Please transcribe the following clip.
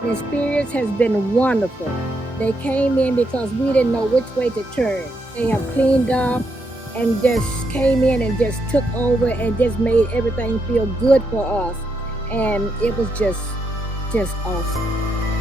The Inspiritus has been wonderful. They came in because we didn't know which way to turn. They have cleaned up and just came in and just took over and just made everything feel good for us. And it was just awesome.